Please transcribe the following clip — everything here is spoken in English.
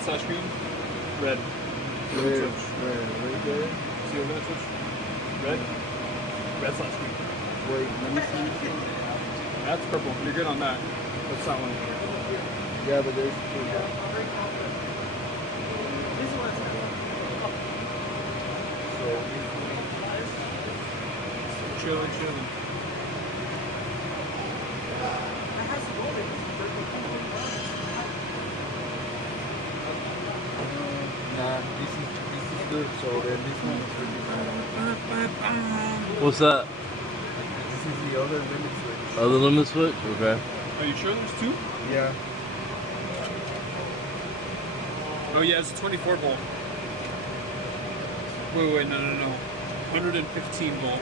red/green? Red. Red. Right there. See over that switch? Red? Red/green. Wait, let me see. That's purple. You're good on that. What's that one? Yeah, but there's two. So, Chilling. nah, this is good. So then this one is really bad. What's that? This is the other limit switch. Other limit switch? Okay. Are you sure there's two? Yeah. Oh yeah, it's a 24 volt. Wait, no. 115 volt.